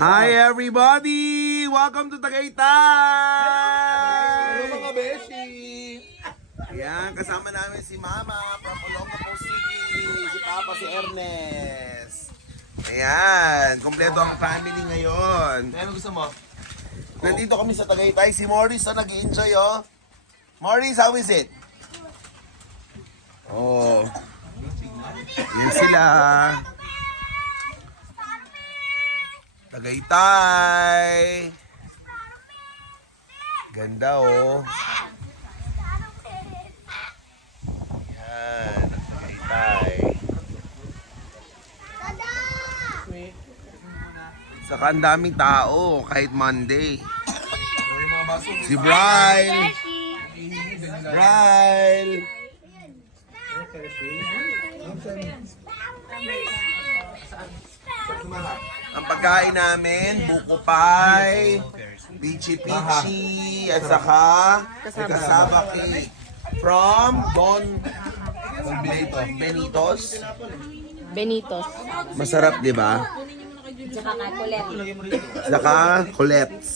Hi everybody! Welcome to Tagaytay! Hello mga beshi! Ayan, kasama namin si Mama from Olongapo City, si Papa, si Ernest. Ayan, kompleto ang family ngayon. Ano gusto mo? Nandito kami sa Tagaytay. Si Morris na nag-i-enjoy, oh. Morris, how is it? Oh. Yan sila. Tagaytay. Ganda, oh. Yan, ang Tagaytay. Saka ang daming tao, kahit Monday. Si Bryle. Bryle. Ang pagkain namin, buko pie, pichi-pichi, at saka kasaba cake. From Don Benitos. Benitos. Masarap, di ba? Tsaka kulet. Saka Colette's.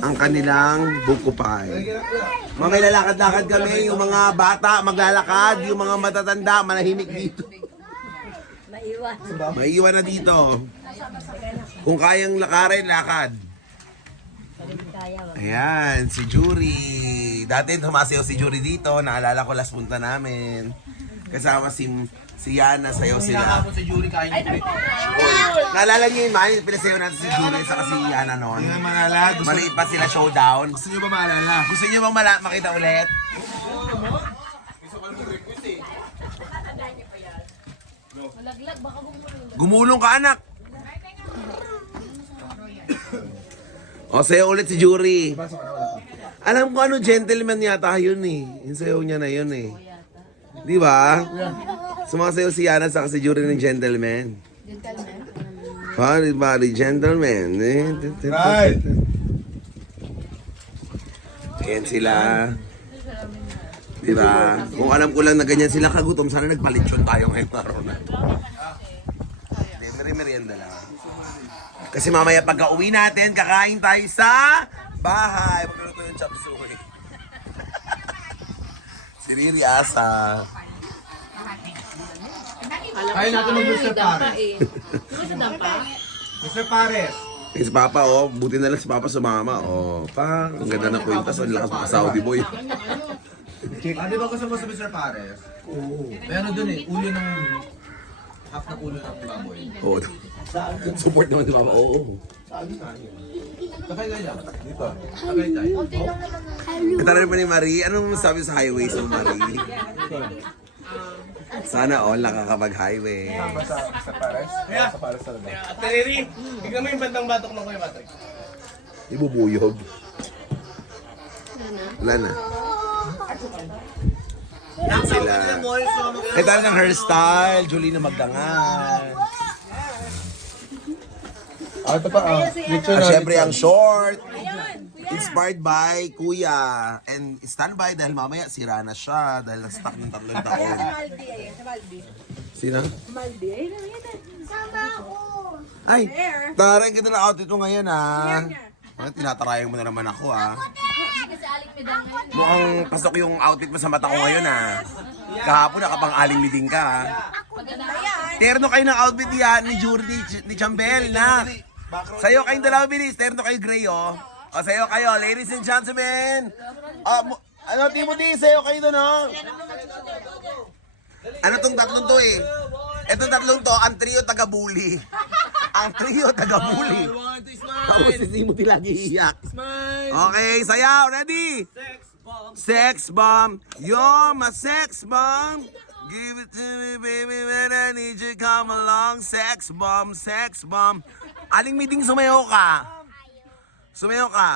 Ang kanilang buko pie. Mga lalakad-lakad kami, yung mga bata maglalakad, yung mga matatanda manahimik dito. Maiwan. Maiiwan na dito. Kung kayang lakarin, lakad. Ayan, si Jury. Dati sumasayaw si Jury dito. Naalala ko last punta namin. Kasama si Yana, sayaw sila. Sa jury kain yung break. Naalala niyo yun, man? Pinasayaw natin si Jury sa si Yana noon. Hindi na malala. Maliit pa sila showdown. Gusto nyo ba maalala? Gusto niyo bang makita ulit? Gumulong ka, anak. O, sayo ulit si Jury. Alam ko ano, gentleman yata yun eh. Yung sayo niya na yun eh. Di ba? Sumasayaw si Yana sa si Jury ng gentleman. Pari, gentleman. Right. Ayan sila. Di ba? Kung alam ko lang na ganyan sila kagutom, sana nagpalitsyon tayo ngayong araw na ito. Hindi, merienda lang. Kasi mamaya pagka uwi natin, kakain tayo sa bahay. Magluluto yung chop suey. Si Riri Asa. Kaya natin mag-Mr. Pares. Mr. Pares. Si Papa, oh. Buti na lang si Papa sumama. Oh, pa, ang ganda ng kwintas. Ang lakas ng Saudi boy. Di ba gusto mo sa Mr. Pares? Oo. May ano dun eh, ulo ng... half na ulo ng baboy. Oh, support naman si Papa. Oo. Sakay tayo. Dito. Sakay tayo. Katara pa ni Marie. Anong sabi sa highway sa Marie? Sana all nakakapag-highway. Sa Pares? Sa Pares talaga. Ate Riri, tignan mo yung bandang batok ng Kuya Patrick. Ibubuyog. Wala na. Yan sila. Ito ng hairstyle. Julie na magdangan. Ito pa Siyempre ang short. Inspired by Kuya. And stand by dahil mamaya sira na siya. Dahil na-stuck ng 3 taon. Sino? Ay, taray kita na outfit mo ngayon ah. Ay, tinatarayang mo na naman ako ah. Mukhang pasok yung outfit mo sa mata ko ngayon ah. Kahapon nakapang aling miding ka ah. Terno kayo ng outfit yan ni Jury ni Chambel na. Sayo kayong dalawa bilis, terno kayo gray oh. O sayo kayo, ladies and gentlemen. Ano Timothy, sayo kayo doon oh. Ano tong tatlong to eh? Etong tatlong to, ang trio taga-bully. Ang trio taga-bully. Tapos si Timothy lagi iiyak. Okay, sayaw, ready? Sex bomb. You're my sex bomb. Give it to me, baby, when I need you, come along. Sex bomb, sex bomb. Aling meeting sumayaw ka? Sumayaw ka?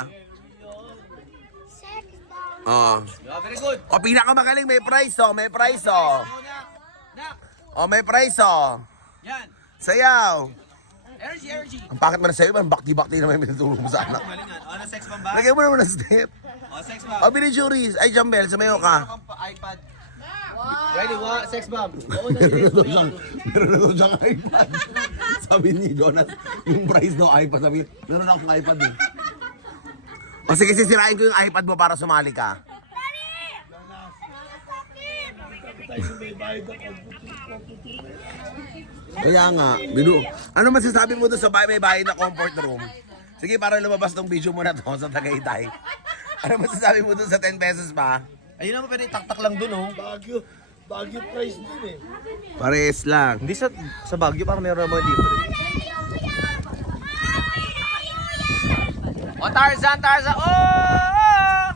Oh. Very good. O, pinakamagaling, may prize oh, may prize oh. O, may prize oh. Yan. Sayaw. Energy. Ang pakit mo na sa'yo, man, bakti-bakti naman yung pinatulong mo sa anak. Galingan. O, na sex bomb ba? Lagyan mo naman ng step. O, sex bomb. O, Billy Jury, ay Jambel, sumayaw ka. iPad. Ready, what? Sex bomb. Meron na daw siyang iPad. Sabi ni Jonas, yung price daw iPad. Sabi, meron akong iPad eh. O sige, sisirain ko yung iPad mo para sumali ka. Kaya nga, Binu. Ano masasabi mo doon sa may bahay na comfort room? Sige, para lumabas tong video mo na to sa Tagaytay. Ano masasabi mo doon sa 10 pesos pa? Ayun naman, pero taktak lang dun, oh. Baguio price din eh. Pares lang. Hindi sa Baguio, parang meron naman libre. O, Tarzan! Oh!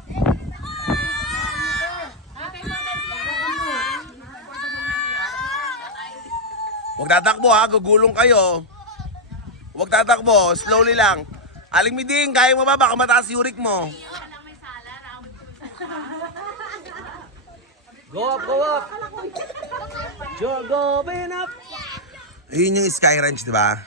Huwag tatakbo ha, gugulong kayo. Huwag tatakbo, slowly lang. Aling Miding, kaya mo ba? Baka mataas uric mo. Go up, go up! You're going up! Yun yung Sky Ranch, di ba?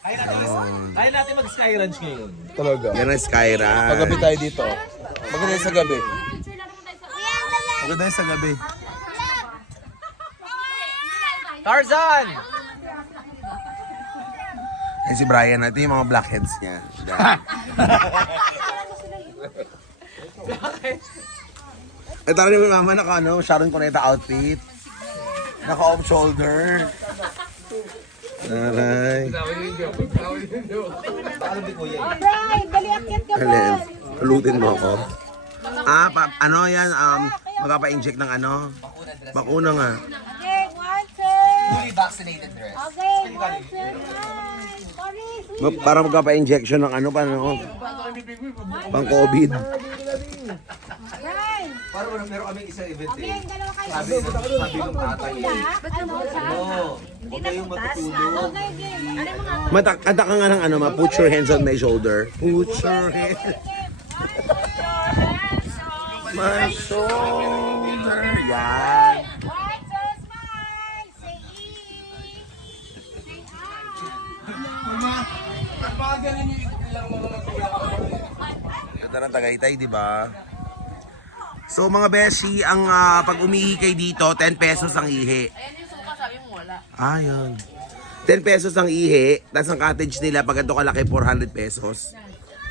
Kaya natin mag-sky ranch ngayon. Talaga. Yan ang Sky Ranch. Paggabi tayo dito. Maganda yung sa gabi. Maganda yung sa gabi. Tarzan! Yan si Brian, ito yung mga blackheads niya. Ito rin yung mama naka ano, Sharon Cuneta outfit. Naka off shoulder. Aray. Alin, pulutin mo ako. Ano yan, magpapa-inject ng ano? Bakuna nga. Okay, 1, 2. Fully vaccinated dress. Okay, 1, 2, 3. Para magpapa-injection ng ano pa, no? Pang COVID. Parang meron kami isang event Okay, eh. yung dalawa kayo. Sabi ng tatay eh. Ano, sa? Huwag kayong matutulog. Okay, game. Ano yung mga... Kanta ka nga ng ano, put your hands on my shoulder. Put your hands on my shoulder. Yan. 1, 2, smile. Say E. Say hi. Ganda ng Tagaytay, di ba? So mga beshi, ang pag umihi kayo dito, 10 pesos ang ihi. Ayan yung suka, sabi mo wala. Yun. 10 pesos ang ihi, tapos ang cottage nila, pag ito kalaki, 400 pesos.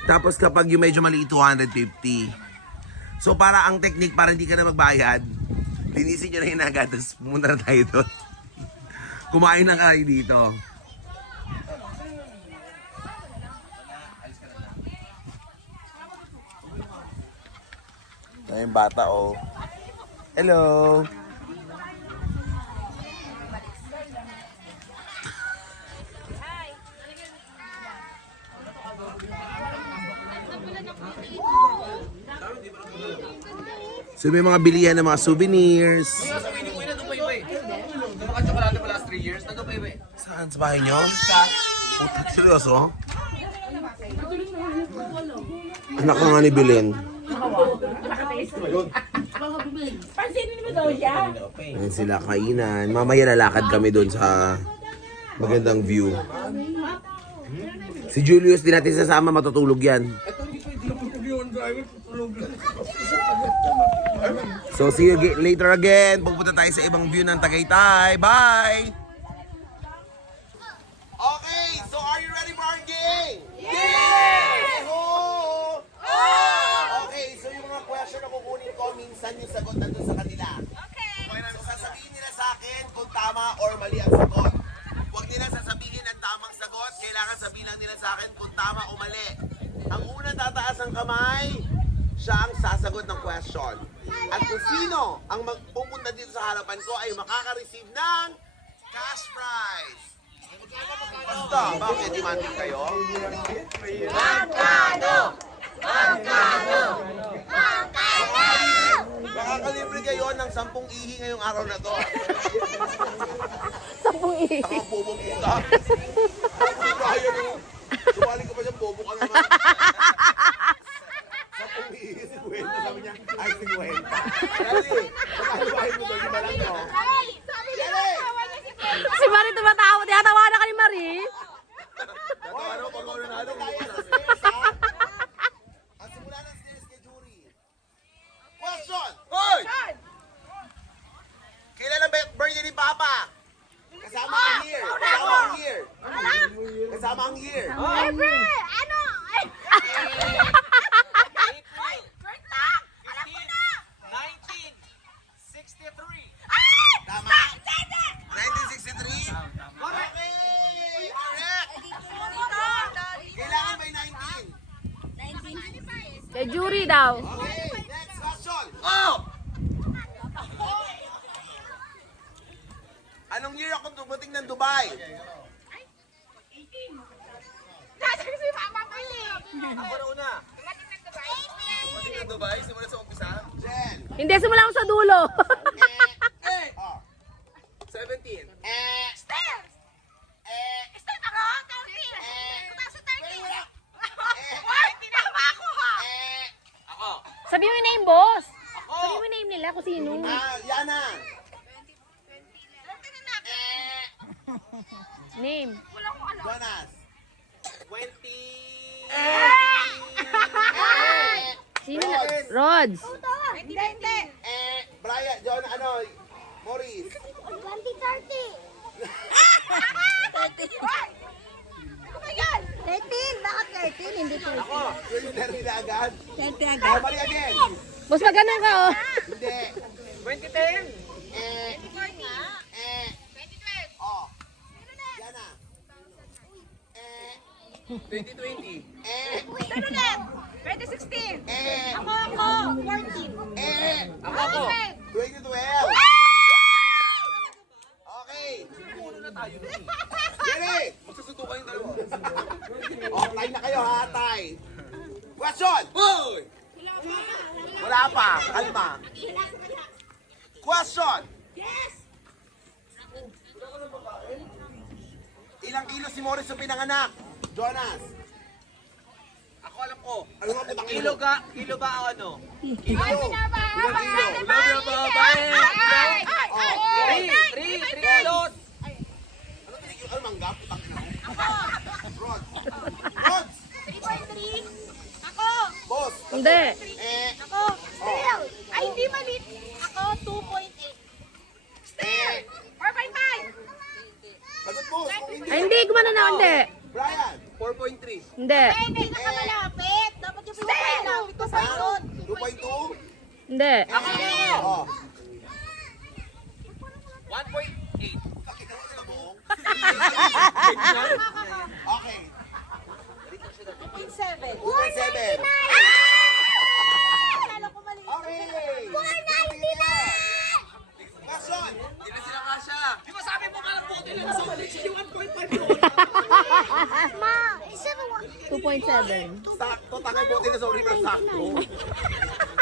Tapos kapag yung medyo maliit, 250. So para ang technique, para hindi ka na magbayad, linisin nyo na yun agad, tapos pumunta na tayo doon. Kumain na kayo dito. Ay, yung bata, oh. Hello! So may mga bilihan ng mga souvenirs. Sa Winnie Boy na doon pa iba eh. Napaka-chocolate pa last 3 years. Nandun pa iba eh. Saan? Sa bahay nyo? Puta, seryoso? Anak ka nga ni Belen. Ayan sila kainan. Mamaya lalakad kami doon sa magandang view. Si Julius, di natin sasama, matutulog yan. So see you later again. Pupunta tayo sa ibang view ng Tagaytay. Bye! Okay, so are you ready for our game? Yeah! Okay, so yung mga question na kukunin ko, minsan yung sagot nandun sa kanila. Okay. So sasabihin nila sa akin kung tama or mali ang sagot. Huwag nila sasabihin ang tamang sagot. Kailangan sabihin lang nila sa akin kung tama o mali. Ang unang tataas ang kamay, siya ang sasagot ng question. At kung sino ang magpupunta dito sa harapan ko ay makaka-receive ng cash prize. Basta, bakit demanding kayo? Makakalibre kayo ng 10 ihi ngayong araw na to. 10 ihi? Ako ang bobo puta. Sumali ko pa siya, bobo ka naman. 10 ihi, 50. Sabi niya, ay 50. Dali, pagkahibahin mo doon, iba lang no? Si Marie tumatawa. Tinatawa na ka ni Marie. Ano, pag-ulo na ano, kaya sa stairs ha? Ang simula ng stairs kay Jury. Question! Hoy! Tama ang year. Siyempre! Ano? Ay! Wait lang! Alam ko na! 1963. Tama? 1963? Okay! Correct! Kailangan may 19. Kay jury daw. Okay, next question. Oh! Anong year ako dumating ng Dubai? Nasaan si Mama Pili? Ako na una. Dumating ng Dubai, simula sa umpisa. Jen. Hindi, simula ko sa dulo. Oh. 17. Stairs! Stairs ako? 30! Pumasok 30! Ay, tinama ako ha! Ako. Sabi mo yung name, boss. Sabi mo yung name nila kung sino. Yana. Name. Jonas. 20. Sino na? Rods. Hindi, hindi. Brian, John, ano, Maurice. 2030. Ano ba yan? 13, bakit 13? Hindi 13. Ako. 2030 na agad. 30 Oh, agad. mali again. Boss, mag ganun ka, oh. Hindi. 2010. Oh. Yana. 2020. Ano na? 2016. Ako, 14. Ako. 2012. Okay. Puno na tayo. Gary. Magsusutukan yung dalawa. Oh, time na kayo ha, tay. Question. Hoy! Wala pa. Kalma. Question. Yes! Ilang kilo si Morris sa pinanganak? Jonas. Ako alam ko. Ano nga putang Kilo ba o ano? Kilo. Ilang kilo? Three kilos. Ano tinigil? Ano manggap? Putang ina mo. Rod. Rods. 3.3. Ako. Boss. Hindi. Ako. Still. Ay, hindi mali. Ako, 2.8. Still. 4.5. Sagot mo. Kung hindi. Ay, hindi. Gumana na, hindi. Brian. 4.3. Hindi. Hindi, nakamalapit. Dapat yung pinapalapit ko sa ikot. 2.2. Hindi. Oh. 1.8. Pakita mo sila mo. Okay. 2.7. 2.7. Kala ko mali. Okay. 499! Question. Hindi na sila kasha. Di ba sabi mo kalang buti lang sa ulit? 1.5 yun. Ma, 2.7. Sakto. Takay buti na sorry pero sakto.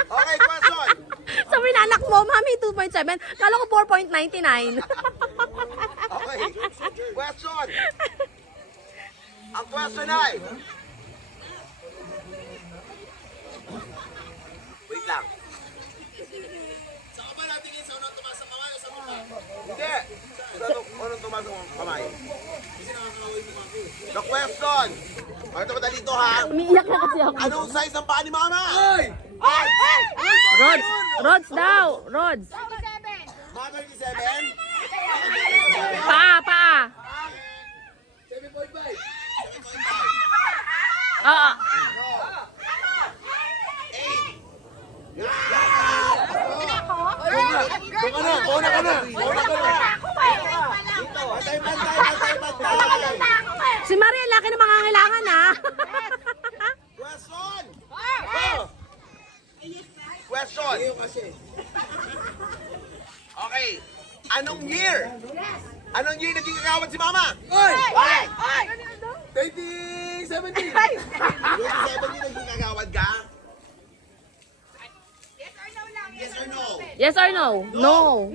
Okay, question. Sabi na anak mo, mami, 2.7. Kala ko 4.99. Okay. Question. Ang question ay... Wait lang. Saan ba natingin sa unang tumaas ang kamay o sa mukha? Hindi. Anong tumasok ang kamay? The question. Ito ba dito ha? Umiiyak na kasi ako. Anong size ng paa ni Mama? Rods. Rods daw. Rods. 27. Mga 37? Pa. 7.5. Oo. Una ka na. Pantay. Si Maria, laki na mangangailangan, ha? Question. Oh. Question. Okay. Anong year? Anong year naging kagawad si Mama? 2017. 2017 naging kagawad ka? Yes or no? Yes or no? No.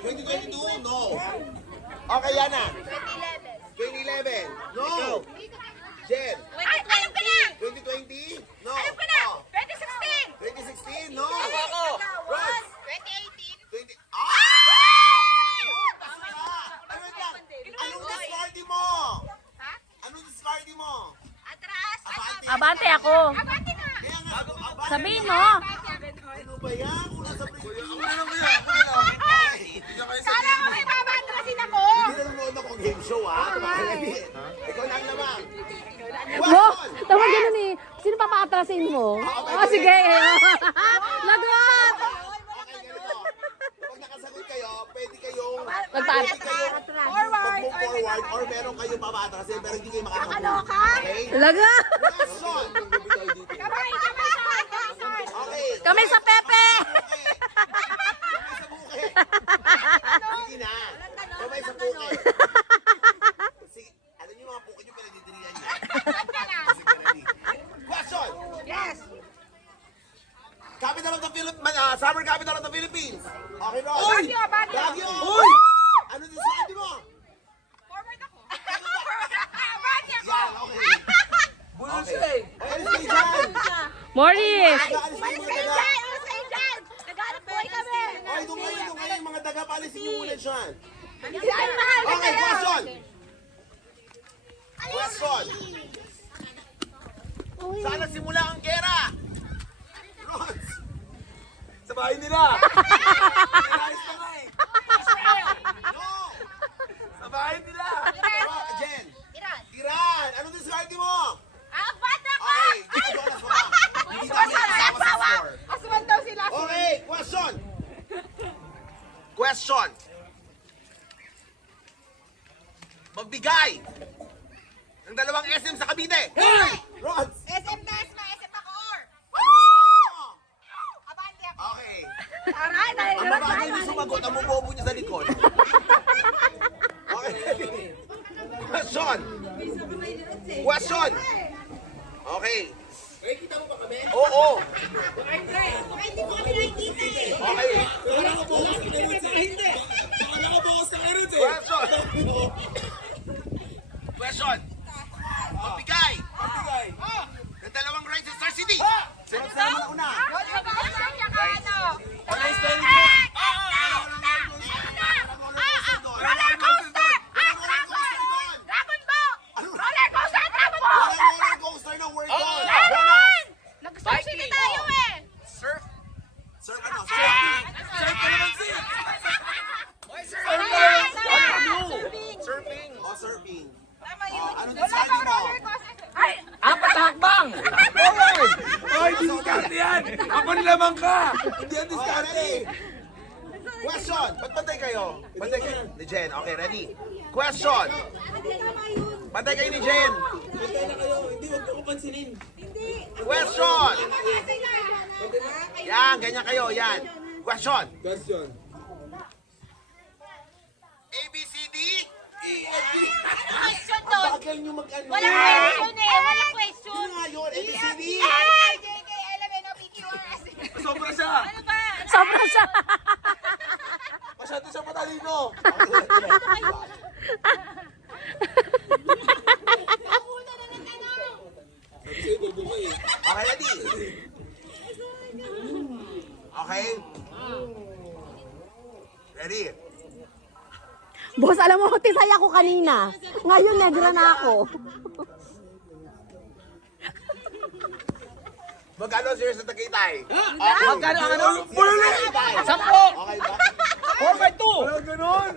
2022? No. Okay, Yana. 2011? No. Jen? Ay, alam ko na! 2020? No. Alam ko na! Oh. 2016! 2016? No. Ako. Ross? 2018! 20... Ah! Ay, wait lang. Anong discarding mo? Ha? Anong discarding mo? Atras! Abante ako. Abante na! Kaya nga, abang- Sabihin mo. Ano ba yan? Kung nasa pre... Ako na lang kuya. Ako na lang. Okay. Hindi na kayo Kala ko may babatrasin ako! Hindi nanonood ako game show, ha? Ready? Ikaw na ang lamang. Mo, tawag ganun eh. Sino papatrasin mo? Oh, sige. Lagot! Okay, ganito. Pag nakasagot kayo, pwede kayong Magpaat. mag-move forward or meron kayong papatrasin pero hindi kayo makakapunod. Okay? Lagot! Question. Okay. Kamay sa Pepe! Okay. Kamay sa buke. Sige na. Kamay sa buke. Sige. Alam niyo mga buke niyo pinagdidirihan niyo. Sige, ready. Question. Yes. Capital of the Philippines. Summer capital of the Philippines. Okay, Ron. Baguio, Baguio. Baguio. Uy! Ano din sa mo? Forward ako. Baguio ako. Yan, okay. Bulo siya eh. Alis kayo dyan. Morris! Alis kayo mga daga. Alis kayo dyan. Naghanap buhay kami. Oy, doon kayo yung mga daga. Paalisin niyo muna dyan. Yan, mahal na Okay, kayo. question. Question. Saan nagsimula ang gera? Rons. Sa bahay nila. Nice na nga eh. No. Sa bahay nila. Jen. Iran. Iran. Anong discarte mo? Bata ko. Okay, dito Jonas mo. Hindi namin kasama sa score. Aswan daw sila. Okay, question. Question. Magbigay ng dalawang SM sa Cavite. Rons. SM Dasma, SM Bacoor. Abante ako. Okay. Aray, Ang mabagay niyo sumagot, ang mubobo niyo sa likod. Okay. Question. Question. Okay. Oo. Hindi ko kami nakikita eh. Okay. Question. Question. Magbigay. Ng dalawang rides sa Star City. Sino sa naman una? Walang roller coaster na word doon. Jonas. Nag-subsidy tayo eh. Surf. Surf ano? Surfing. Surfing. O surfing. Ano din sa akin mo? Apat na hakbang! Alright! Ay, diskarte yan! Ako nilamang ka! Hindi yan diskarte! Question. Ba't bantay kayo? Bantay kayo ni Jen. Okay, ready? Question. Bantay kayo ni Jen. Question. Yan, ganyan kayo. Yan. Question. Question. A, B, C, D. Question doon. Bagal nyo mag-ano. Walang question eh. Walang question. Sino nga yun? A, B, C, D. JK, LMN, PQRS. Sobra siya! Ano ba? Sobra siya! Masyado siya matalino. Una na ng tanong. Okay, ready? Okay? Ready? Boss, alam mo, tisay ako kanina. Ngayon, negra na ako. Magkano serious na Tagaytay? Magkano ang ano? Bululi! Tagaytay. 10! Okay ba? 4x2! Walang ganun.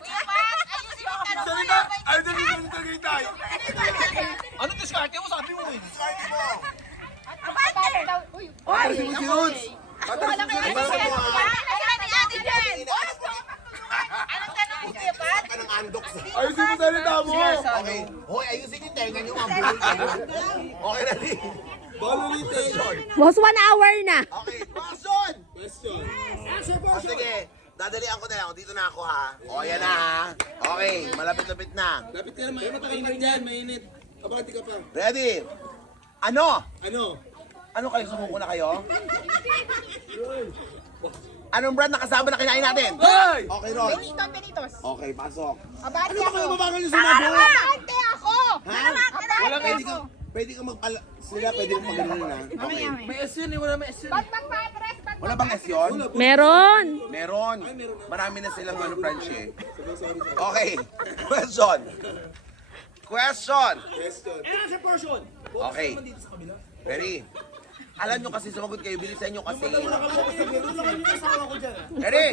Kuya Pat, ayusin mo tanong mo. Salita! Ay, dali sa Tagaytay! Ano diskarte mo? Sabi mo eh! Discard mo. Abante. Uy. Ay, susunod. Wala kayo question. Sila ni Ate Jen. Anong tanong mo, Kuya Pat? Ka ng andok sa... Ayusin mo salita mo! Okay. Hoy, ayusin yung tenga niyo. Mabulol kayo. Okay, ready? Question. Boss, 1 hour na. Okay, question. Question. O sige, dadalian ko na lang. Dito na ako ha. O, yan na ha. Okay, malapit-lapit na. Lapit ka naman. Mainit dyan, mainit. Abati ka pa. Ready? Ano? Ano? Ano kayo? Sumuko na kayo? Anong brand na kasama na kinain natin? Hoy! Okay, Ron. Benitos. Okay, pasok. Abante Ano ba ako. kayo mabagal yung sumagot? Abante ako. Ha? Wala Pwede ka magpala... Sila pwede kang magaling na. Okay. May S yun eh, wala may S yun. Ba't magpa-address? Ba't Wala bang S yun? Meron. Meron. Marami na silang ano, French eh. Okay. Question. Question. Question. Okay. Ready? Alam nyo kasi sumagot kayo, bilisan nyo kasi. Ready?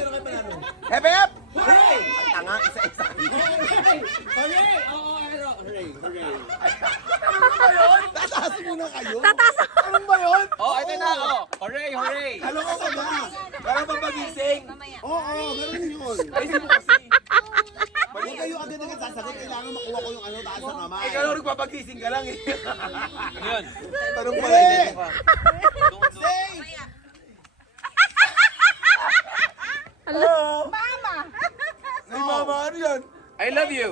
Hep, hep! Ay, tanga, isa-isa. Hooray! Oo, ano? Hooray, hooray. Tataas muna kayo. Tataas ako. Anong ba yun? Oh, ito na, oh. Hooray, hooray. Alam ko ka ba? Para mapagising. Oo, ganun yun. Ayusin mo kasi. Huwag kayo agad-agad sasagot. Kailangan makuha ko yung ano, taas ng kamay. Ikaw lang nagpapagising ka lang eh. Ano yun? Tanong pala, dito ka. Say! Mama! Ay, mama, ano yan? I love you.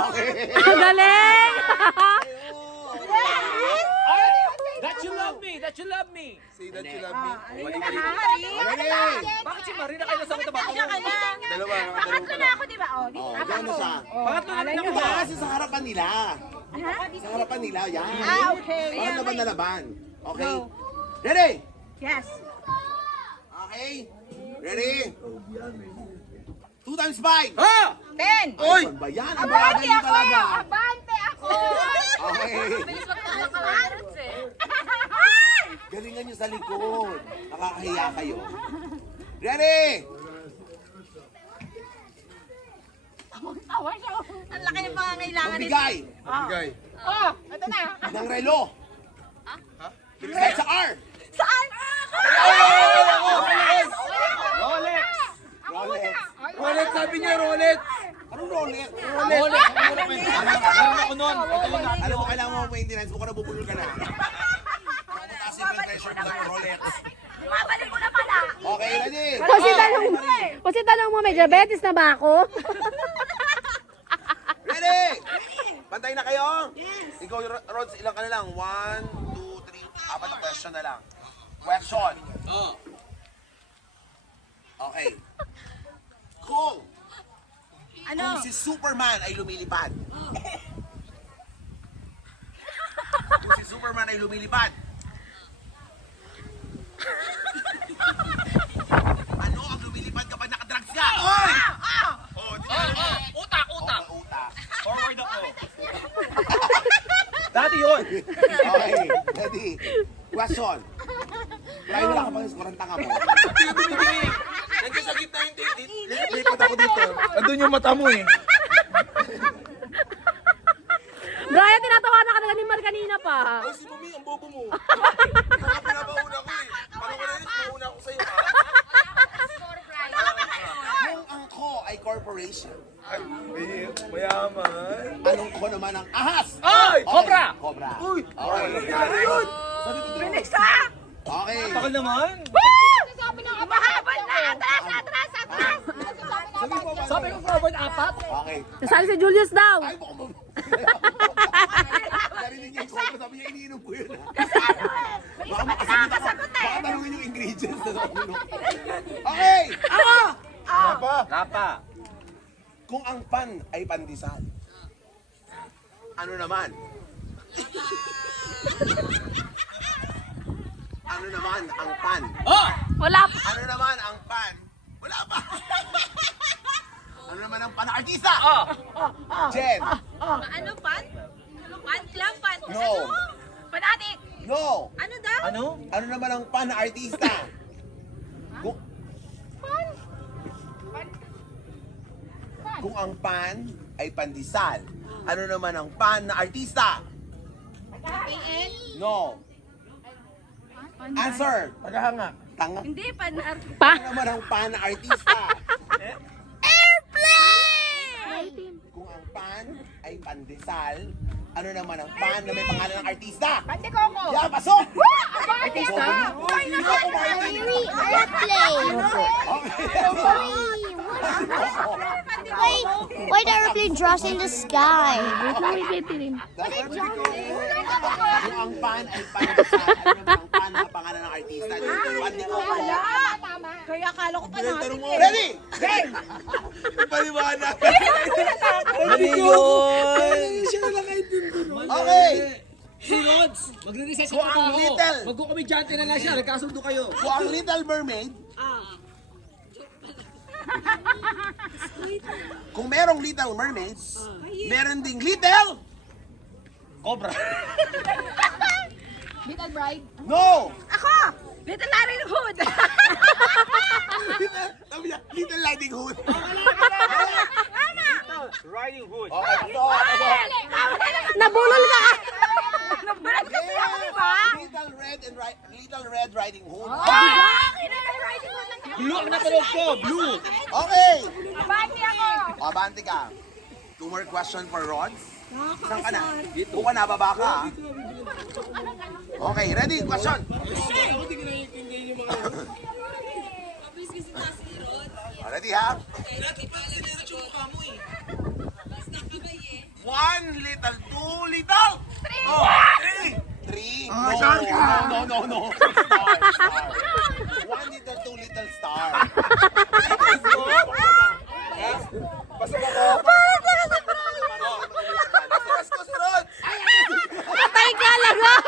Okay. Ang galing! That you love me, that you love me. Say that you love me. Bakit si Marina kayo sa mga bako? Dalawa, Pangatlo na ako, di ba? Oh, di Oh, ba? yan na siya. Pangatlo na lang Diba? Kasi sa harapan nila. Sa harapan nila, yan. Okay. Parang laban na laban. Okay? Ready? Yes. Okay? Ready? 2 times 5. Ha! 10. Oy! Ano ba yan? Ang bagal niyo talaga. Abante ako! Okay. Bilis magkakalarot eh. Galingan niyo sa likod. Nakakahiya kayo. Ready? Ang laki ng pangangailangan nito. Magbigay Bigay. Oh, ito na. ng relo. Start sa R. Saan? Rolex! Rolex. Rolex, sabi niya Rolex. Anong Rolex? Rolex! Meron ako nun. Alam mo, kailangan mo maintenance. Mukhang nabubulol ka na. Mataas yung pressure mo ng Rolex. Bumabalik mo na pala. Okay, ready? Kasi tanong mo, may diabetes na ba ako? Ready? Pantay na kayo? Ikaw, Rods, ilang ka na lang? 1, 2, 3, 4 na question na lang. Question. Oh. Okay. Kung Ano? si Superman ay lumilipad. Kung si Superman ay lumilipad. Ano ang lumilipad kapag nakadrugs ka? Oy! Utak, utak. Okay, utak. Forward ako. Dati yun. Okay, ready. Question. Wala mo lang kapag iskurang tanga mo. Nandiyan sa gitna yung lipat ako dito. Andun yung mata mo eh. Brian, tinatawanan ka na ni Mar kanina pa. Ay, si Mami, ang bobo mo. Parang pinabauna ko eh. Parang wala rin, pinabauna ako sa'yo ha. Kung ang ko ay corporation, Ay, mayaman. anong ko naman ang ahas? Ay! Okay, Cobra! Cobra. Uy! Okay. Nangyari yun! Sabi ko din. Okay. Takal naman. Sabi na mahabal na. Atras, atras, atras. Sabi ko forward apat. Okay. Nasali si Julius daw. Ay, baka mo. Narinig niya yung Cobra, sabi niya iniinom ko yun. Baka makasagot ako. Baka tanungin yung ingredients na sabi mo. Okay! Ako! Lapa. Kung ang pan ay pandesal, ano naman? Ano naman ang pan? Oh! Wala pa. Ano naman ang pan? Wala pa! Ano naman ang pan na artista? Oh! Jen! Ano pan? Ano pan? Ilang pan? No. Panatik. No! Ano daw? Ano? Ano naman ang pan na artista? Kung ang pan ay pandesal, ano naman ang pan na artista? PN? No. Answer! Paghahanga. Tanga. Hindi, pan. Pa. Ano naman ang pan na artista? Airplane! Kung ang pan ay pandesal, ano naman ang pan na may pangalan ng artista? Pati Coco! Yeah, pasok! Artista! Uy, hindi ako Martin. Why the airplane draws in the sky? Kung ang pan ay pandesal, ano naman ang pan na pangalan ng artista? Pan ni Coco. Kaya akala ko panatik eh. Ready? Paliwanag. Mali yun! Okay! Si Rods, magre-reset Kung ang little, Magkukomedyante na lang siya, nagkasundo kayo. kung ang Little Mermaid, kung merong Little Mermaids, meron ding Little Cobra. Little Bride? No! Ako! Little Larry Hood! Sabi niya, Little Riding Hood. Riding Hood. Okay, pasok. Nabulol ka! Nabalat kasi ako, di ba? Little Red Riding Hood. Riding Hood lang. Blue ang napanood ko. Blue. Okay. Abante ako. Abante ka. 2 more question for Rods. Saan ka na? Dito ka na, baba ka. ah. Okay, ready? Question. Ready ha? 1 little, 2 little. 3. No. Star. 1 little, 2 little star. Pasok ako. Patay ka lang ah!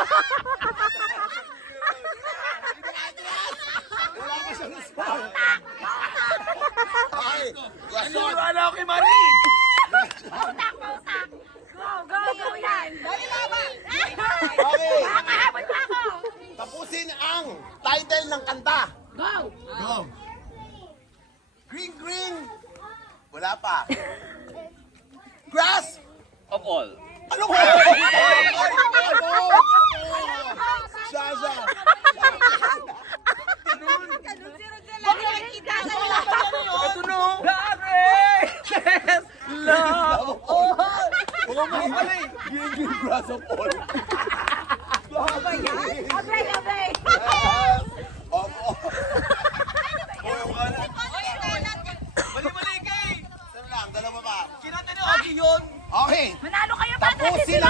Okay, question. Wala ako kay Marie. Pautak. Go yan. Dali laba. Okay, Makahabol pa ako. tapusin ang title ng kanta. Go. Green. Wala pa. Grass. Of all. Ano ko? Shaza. Lagi nakikita sa nila. Ito no. Love. Mga mga pala eh. Green grass of all. Abay. Mali kay. Saan lang? Dalawa pa. Kinanta ni Ogie yun. Okay. Manalo kayo ba? Tapusin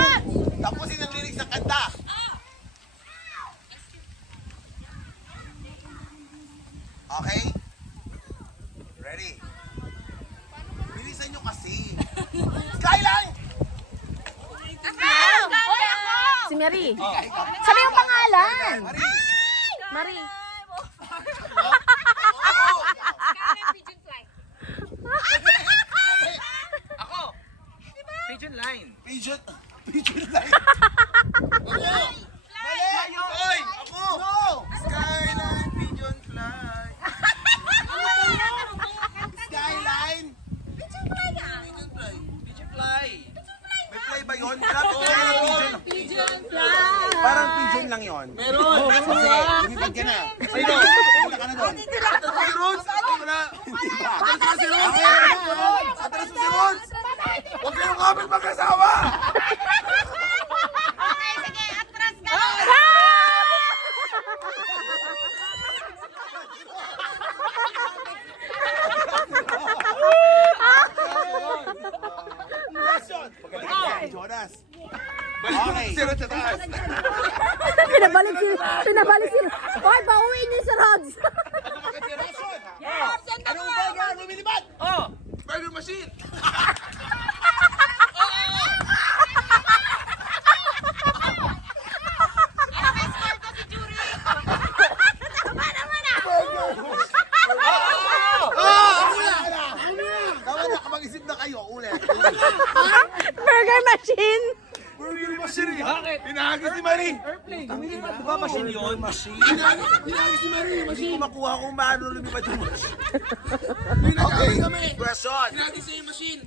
ang lyrics ng kanta. Okay? Ready? Bilisan nyo kasi. Skyline! Si Mary. Sabi yung pangalan. Marie! Marie. Ako. Pigeon line. Pigeon line. Mali! Oy, ako. No! Skyline, pigeon fly. Skyline! Pigeon fly. May play ba yun? Wala po pigeon. Fly. Parang pigeon lang yun. Meron. Kasi, lumipad ka na. Ayun. Wala ka na doon. Si Roots. Wala. Hindi ba? Atras mo si Rons! Huwag kayong kapit mag-asawa! Okay, sige. Atras ka. Question! Pagkalikan Jonas. Okay. Si Roots sa taas. Pinabalik si... Hoy, pauwiin niyo si Rods. Question! Yes, Anong burger ang lumilipad? Oh, burger machine. Tama na, kapag-isip na kayo. Ulit. Burger machine. Burger machine. Bakit? Hinahagis si Marie. Airplane. Lumilipad. Di ba machine yun? Machine. Hinahagis si Marie. Hindi ko makuha kung paano lumipad yung machine. Okay. Question. Hinagis niya yung machine.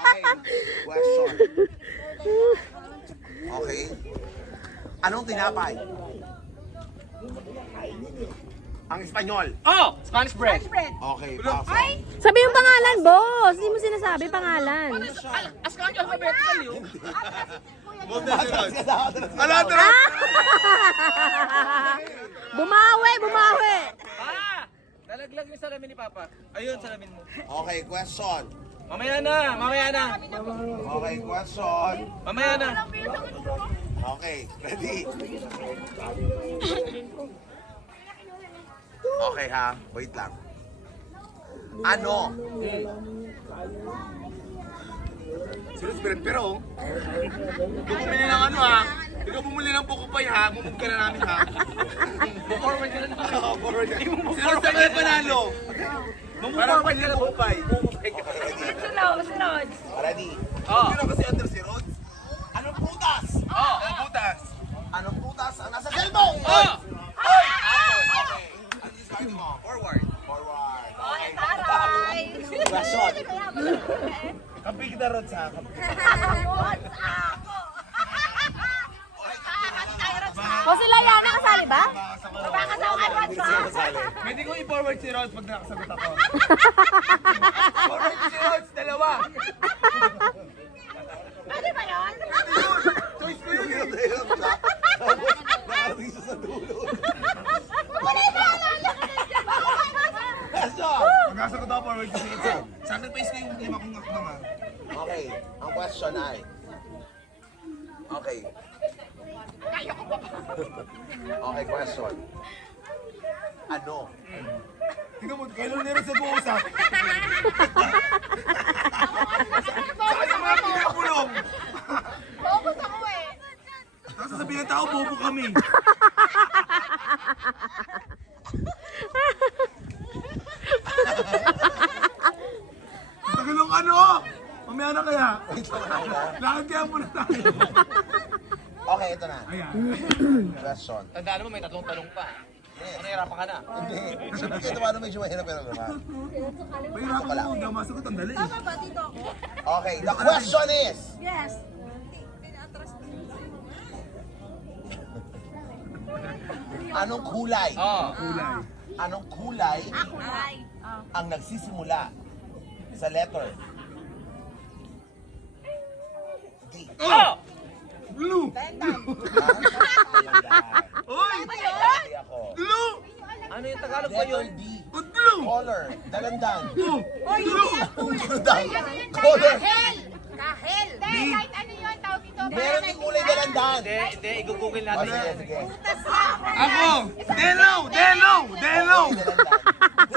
Okay. Question. Okay. Anong tinapay? Ang Espanyol. Oh, Spanish bread. Okay, pasok. Sabi yung pangalan, boss. Hindi mo sinasabi pangalan. Askan ka alphabetical yun. Ala, tara! Bumawi. Ah! Lalaglag yung salamin ni Papa. Ayun, salamin mo. Okay, question. Mamaya na. Okay, question. Mamaya na. Okay, ready? Okay ha, wait lang. Ano? Sino spirit pero? Ikaw bumili ng ano ha? Ikaw bumili ng Pokopay ha? Mumove ka na namin ha? Forward ka na namin. Sino sa mga panalo? Mumove ka na Pokopay. Sunod. Ready? Oh. Sino kasi under si Rhodes? Anong prutas? Oh, ang butas. Anong prutas ang nasa cellphone? Oh! Okay. Ang discard mo. Forward. Forward. Oy, taray! Question. Kapig na ron sa akin. What's ako? O sila yan, nakasali ba? Nakakasama kay What's ako? Pwede ko i-forward si Rhodes pag nakasagot ako. Forward si Rhodes, dalawa. Pwede ba yun? Choice ko yun. Nakarating siya sa dulo. Wala yung naalala ko na siya. Question. Pag nakasagot ako, forward si Rhodes. Sacrifice ko yung lima kong akdang ha. Okay, ang question ay... Okay. Okay, question. Ano? Tingnan mo, kailan nila sa buong usap. Saka sa mga pinakulong. Focus ako eh. Tapos sasabihin ng tao, bobo kami. Tagal ng ano? Mamaya na kaya. Lakad kaya muna tayo. Okay, ito na. Ayan. Question. Tandaan mo, may tatlong tanong pa. Nahirapan ka na. Hindi. Siyempre kayo naman medyo mahirap pero naman. Mahirapan pala. mo, hindi ako masagot. Ang dali. Tama ba dito ako? Okay, the question is... Yes. Anong kulay? Kulay. Anong kulay Ay. ang nagsisimula sa letter D? Blue! Uy! Hindi ako. Blue! Ano yung Tagalog ba Letter yun? D. Ba't blue? Color. Dalandan. Oh! Blue! Dalandan. Color. Kahel! Kahel! Hindi, kahit ano yun, tawag ito. Meron din kulay dalandan. Hindi, i-google Oh, natin sige, yan. sige. Putas na ako. Ako! Delo! Delo! Delo! Dalandan.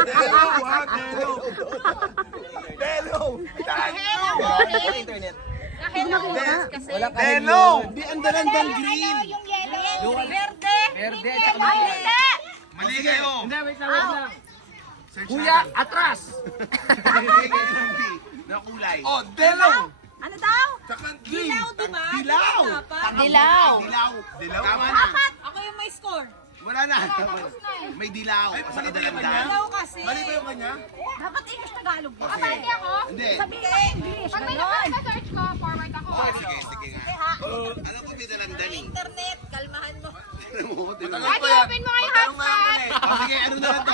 Delo! Ha? Delo! Delo! Kahel ang Wala orange. internet. Kahel ang orange kasi. Delo! Di ang dalandan green. Ano, yung yellow. Verde. Verde Hindi, at saka ay, hindi. Mali kayo! Hindi, wait lang. Search Kuya, natin. atras! Na kulay. Oh, Delo! Ano daw? Saka green! Dilaw, di ba? Dilaw. Dapat. Dilaw. Dilaw. Dilaw? Tama na. Dapat. Ako yung may score. Wala na. May dilaw. Ay, Saka mali ba yung dalandan. Dilaw kasi. Mali ba yung kanya? Dapat English Tagalog. Okay. Kapag ako, Hindi. sabihin English. Pag may search ko, forward ako. Oh, sige, sige nga. Ha? Alam ko may dalandan eh. Internet, kalmahan mo. Alam mo, dilaw. Tagal pa yan. open mo kayo Magtanong nga ako eh. Oh, sige, ano na lang to?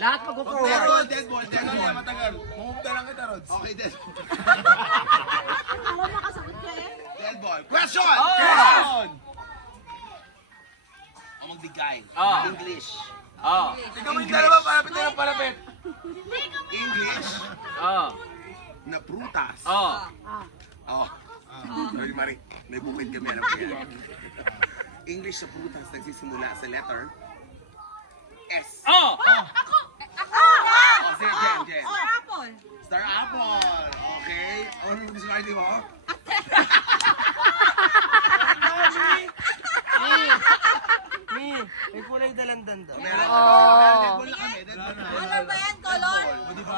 Lahat Pag mag-forward. meron, dead ball. Matagal yan, matagal. Mumugda lang kita, Rods. Okay, dead Alam nakasagot ka eh. Dead ball. Question! Question! O magbigay. Oh. English. Oo. Ikaw mo yung dalawa, palapit na lang palapit. English Oo. na prutas. Oo. Oh. Sorry, Mari. May bukid kami, alam ko yan. English na prutas nagsisimula sa letter S. Oo. Oh, sige, Jen, Jen. Or apple. Star apple. Okay. Ano yung discarding mo? May kulay dalandan daw. Meron. Dead ball na kami. Dead ball na. Ano ba yan? Color? O, di ba?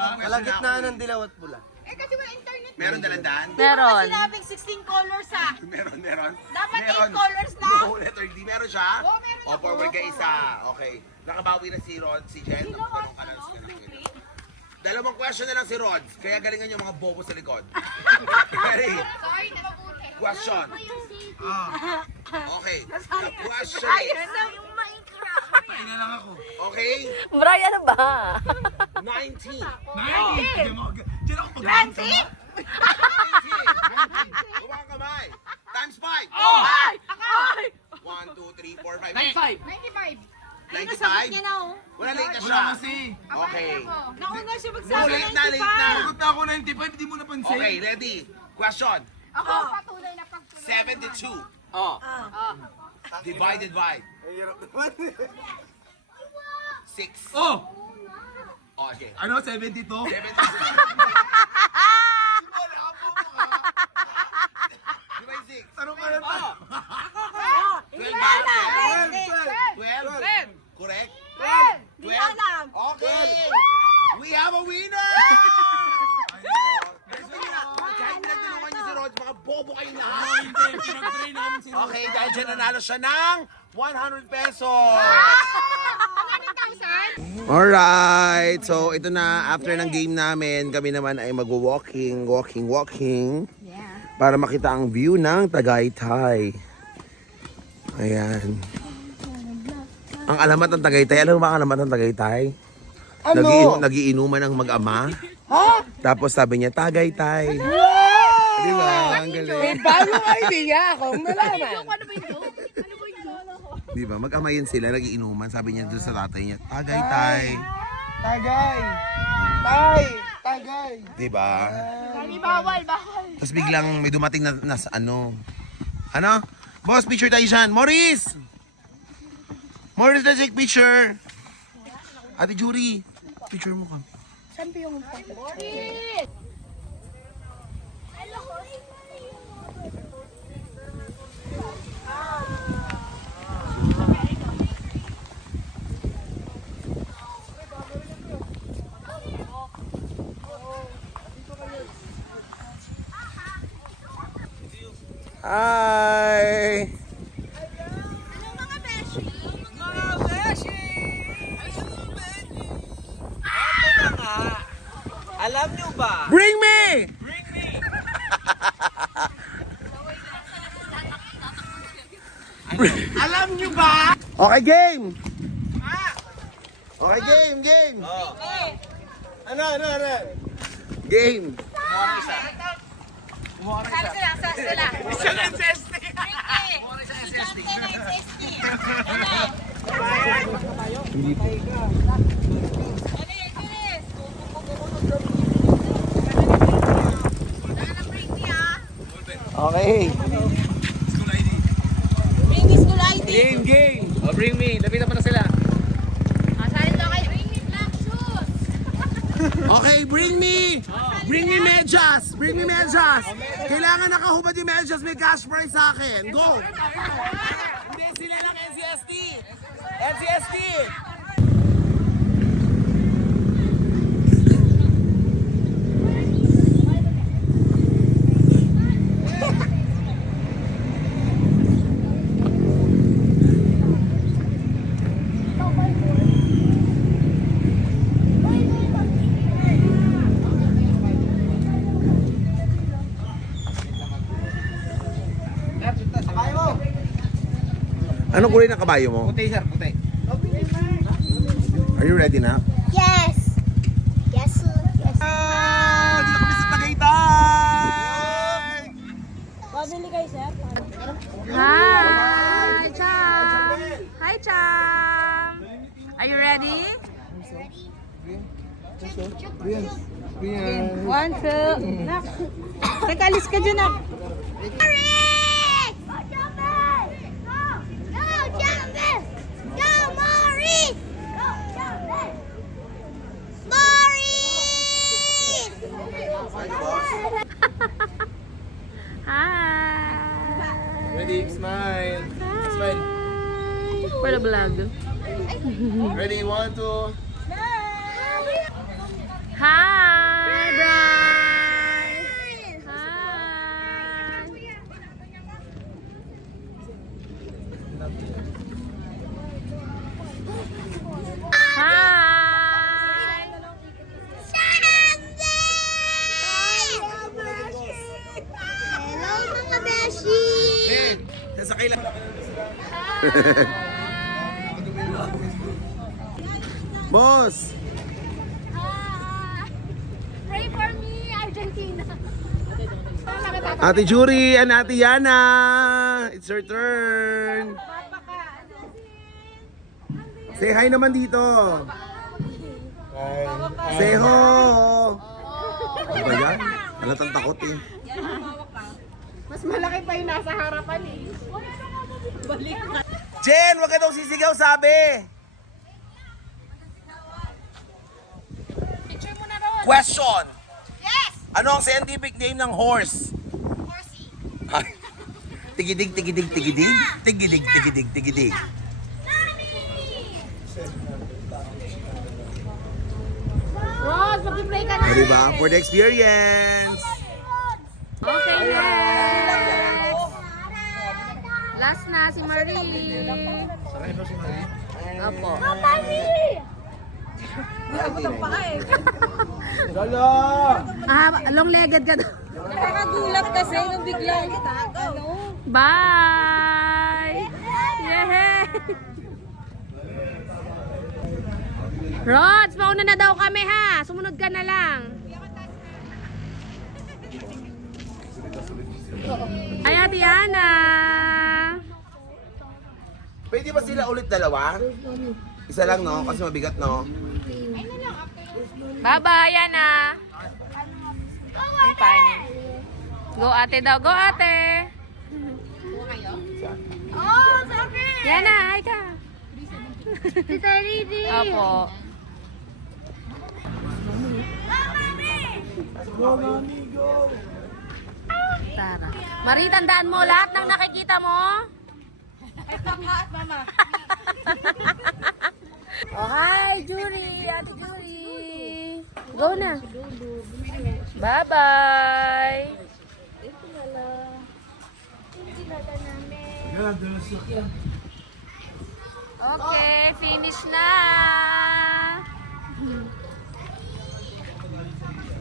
ng dilaw at pula. Eh kasi wala internet. Meron dalandan? Meron. Sinabing 16 colors ah. Meron, meron. Dapat Meron. 8 colors na. No, letter D. Meron siya? Oo, meron O, ako. forward ka isa. Okay. Nakabawi na si Rod, si Jen. Sino ko? Tanong ka lang, Ano? sige, sige. Green? Dalawang question na lang si Rod. Kaya galingan yung mga bobo sa likod. Ready? Sorry, nababuti. Question. Okay. The question Ay, is... ano yung Minecraft? Pain na lang ako. Okay? Bray, ano ba? 19. 90! Hindi mo ako. Diyan ako mag- 20? 19. Bumang kamay. Times 5. Ay! Ay! 1, 2, 3, 4, 5. 95. 95. Ay, nasagot 95? niya na oh. Wala late na Wala siya. kasi. Okay. Nauna siya No, magsabi late na, late na. Sagot na ako 95, hindi mo napansin. Okay, ready? Question. Ako, patuloy na pagtuloy. 72 Oo. divided by 6. Oh! Okay. Ano, 72? 72. Divide 6. Tanong ka na pa. 12 ba? 12? 12? Correct? 12! Di ko alam. Okay! We have a winner! Kahit pinagtulungan niyo si Rod, mga bobo kayo na. Hindi, pinag-train namin si Rod. Okay, dahil dyan nanalo siya ng 100 pesos! 100,000? Alright, so ito na, after ng game namin, kami naman ay mag-walking. Para makita ang view ng Tagaytay. Ayan. Ang alamat ng Tagaytay, alam mo ba ang alamat ng Tagaytay? Nagiinuman ng mag-ama. Tapos sabi niya, Tagaytay. Di ba? Ang galing. Bago idea ako, malaman. Di ba? Mag-ama yun sila, nagiinuman. Sabi niya doon sa tatay niya, Tagaytay. Tagay. Tagay. Di ba? Bawal. Tapos biglang may dumating na ano? Ano? Boss, picture tayo dyan. Maurice, let's take picture. Ate Jury, picture mo ka. Hi! Alam nyo ba? Bring me! Alam nyo ba? Okay, game! Okay, game! Ano? Game! Saan sila? Isang SST. Okay. Bring me school ID. Game! Oh, bring me. Lapitan pa na sila. Salin daw kayo. Bring me black shoes. Okay, bring me medyas! Kailangan nakahubad yung medyas, may cash prize sa akin. Go! Hindi, sila lang NCST. Anong kulay ng kabayo mo? Puti, sir. Puti. Are you ready na? Yes. Yes, sir. Yes. Dito kami sa Tagaytay! Hi, Cham! Hi, Cham! Are you ready? One, two. Nak. Teka, alis ka dyan, nak. Maurice! Go, Jumpers! Go, Jumpers! Go, Maurice! Go, Jumpers! Maurice! Hi! Ready? Smile. Smile. For the vlog. Ready? 1, 2. Hi, Bryce! Hi! Hi! Hello, mga beshi! Sasakay lang. Boss! Pray for me, Argentina. Ate Jury and Ate Yana! It's your turn! Say hi naman dito! Say ho! Ano ba yan? Halatang takot eh. Mas malaki pa yung nasa harapan eh. Jen, wag ka daw sisigaw, sabi! Picture mo na ron. Question! Yes! Ano ang scientific name ng horse? Horsey. Tigidig, tigidig, tigidig. Tigidig, tigidig, tigidig. Rose, mag-play ka na. O diba? For the experience! Okay, next! Last na si Marie. Opo. Long-legged ka daw. Nakakagulat kasi nung bigla. Bye! Yay! Rods, mauna na daw kami ha. Sumunod ka na lang. Ay, Ate Ana. Pwede ba sila ulit dalawa? Isa lang, no? Kasi mabigat, no? Bye-bye, Ana. Go ate daw, go ate. Oh, sorry. Yana, hi ka. Tita Riri. Opo. Tara. Marie, tandaan mo lahat ng nakikita mo. Ito nga at mama. Oh, hi, Jury. Ate Jury. Go na. Bye-bye. Okay, finish na.